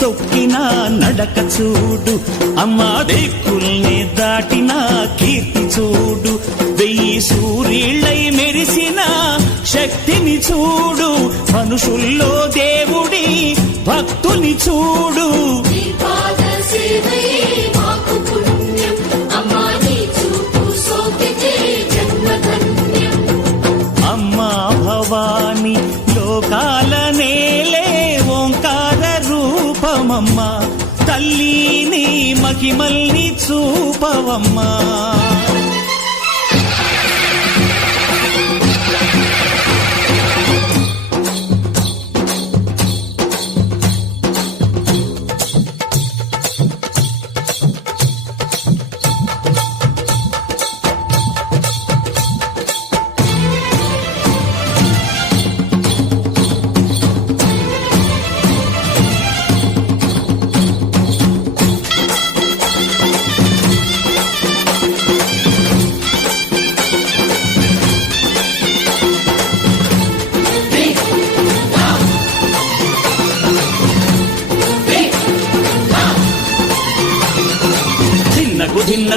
తొక్కిన నడక చూడు. అమ్మా దిక్కుల్ని దాటిన కీర్తి చూడు. వెయ్యి సూర్యుళ్ళై మెరిసిన శక్తిని చూడు. మనుషుల్లో దేవుడి భక్తుని చూడు. మళ్ళీ చూపవమ్మా.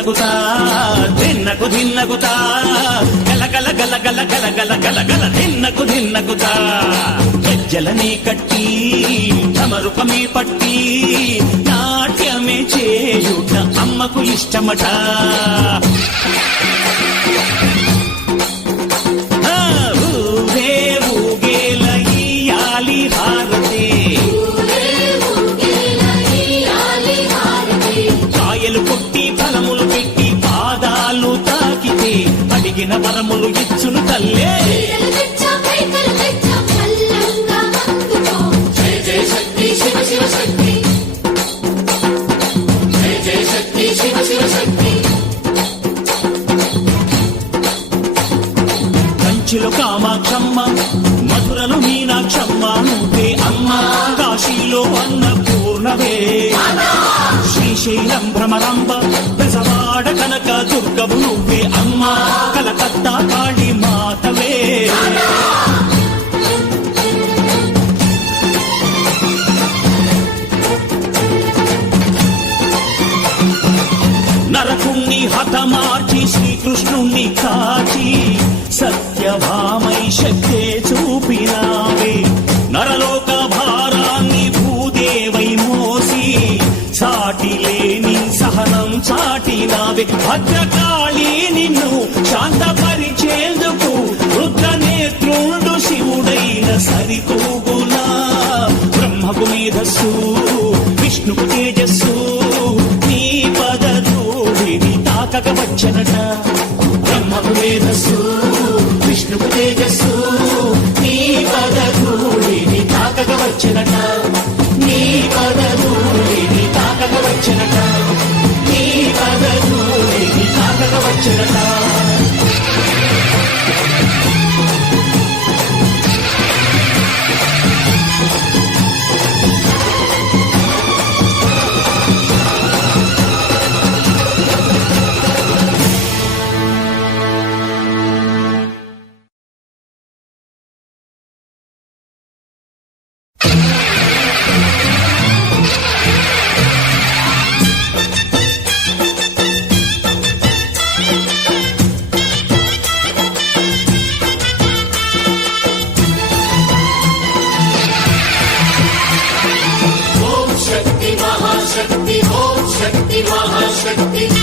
తిన్నగుతా తిన్నకు తిన్నగుతా గలగల గలగల గలగల గలగల తిన్నకు తిన్నగుతా గజ్జలనే కట్టి సమరుపమే పట్టి. నాట్యమే చేయుట అమ్మకు ఇష్టమట. కంచిలో కామాక్షమ్మ మధురలో మీనాక్షమ్మ నువ్వే అమ్మ కాశీలో అన్నపూర్ణవే శ్రీశైలం భ్రమరాంబ బెజవాడ కనక దుర్గవు నువ్వే అమ్మ కలకత్తా కాళీ మాతవే. నరకుణ్ణి హతమార్చి శ్రీకృష్ణుణ్ణి కాచి సత్యభామై శక్తే చూపినావే. నరలోక భారాన్ని భూదేవై మోసి సాటి లేని సహనం చాటినావే. భద్రకాళి నిన్ను శాంతపరిచేందుకు రుద్ర నేత్రుడు శివుడైన సరితూగునా. బ్రహ్మకు మేధస్సు విష్ణుకు తేజస్సు నీ పదధూళిని తాకక వచ్చనట బ్రహ్మకు మేధస్సు Chilling now. महाशक्ति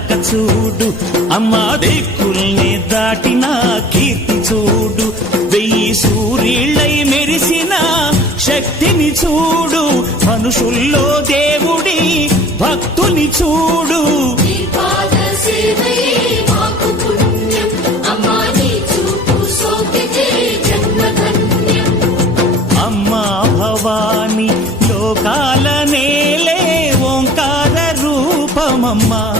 నడక చూడు. అమ్మా దిక్కుల్ని దాటిన కీర్తి చూడు. వెయ్యి సూర్యుళ్ళై మెరిసిన శక్తిని చూడు. మనుషుల్లో దేవుడి భక్తుని చూడు. అమ్మా నీ చూపు సోకితే జన్మధన్యం. అమ్మా భవాని లోకాల నేలే ఓంకార రూపమమ్మా.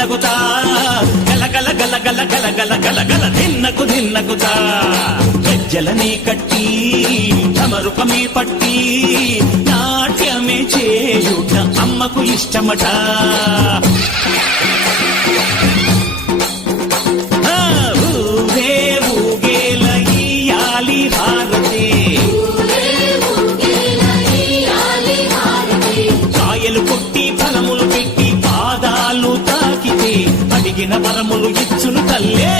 తిన్నగుతా గల గల గల గల గల గల గల గల తిన్నకు తిన్నగుతా గజ్జలనే కట్టి తమరుపమే పట్టి. నాట్యమే చేయుట అమ్మకు ఇష్టమట. శక్తి వరములు ఇచ్చును తల్లే.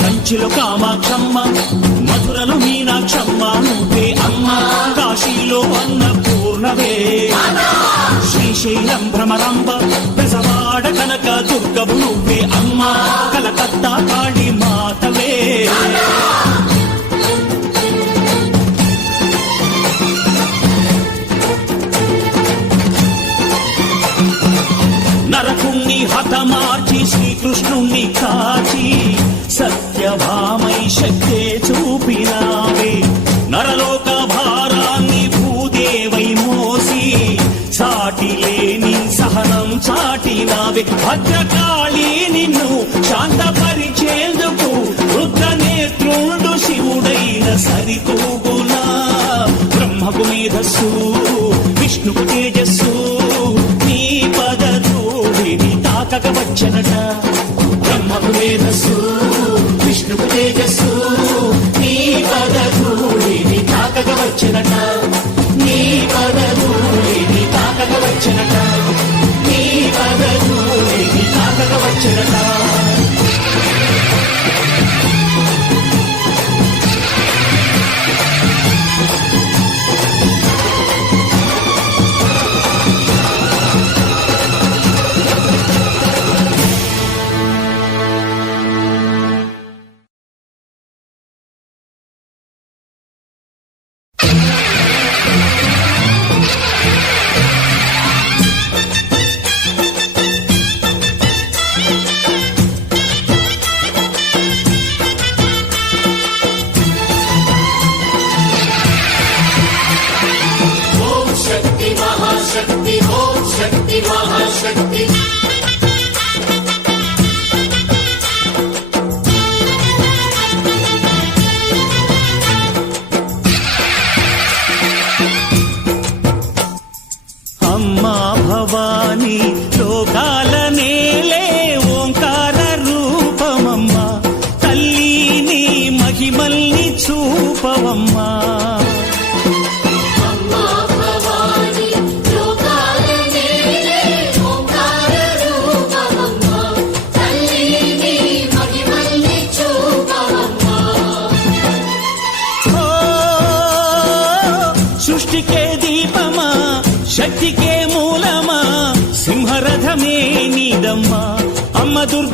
కంచిలో కామాక్షమ్మ మధురలో మీనాక్షమ్మ నువ్వే అమ్మ కాశీలో అన్నపూర్ణవే. శ్రీశైలం భ్రమరంబ ఆడ కనక దుర్గము నువ్వే అమ్మ. కలకత్తా కాళీ మాతవే నరకుణ్ణి హతమార్చి శ్రీకృష్ణుణ్ణి కాచి సత్యభామై శక్తే చూపినావే. నరలోక చాటినావే భద్రకాళి నిన్ను శాంతపరిచేందుకు రుద్ర నేత్రుడు శివుడైన సరితూగునా బ్రహ్మకు మేధస్సు విష్ణుకు తేజస్సు నీ పదధూడిని తాకక వచ్చనట బ్రహ్మకు మేధస్సు విష్ణుకు తేజస్సు నీ పదధూడిని తాకక వచ్చనట శక్తి మహాశక్తి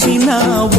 అమ్మా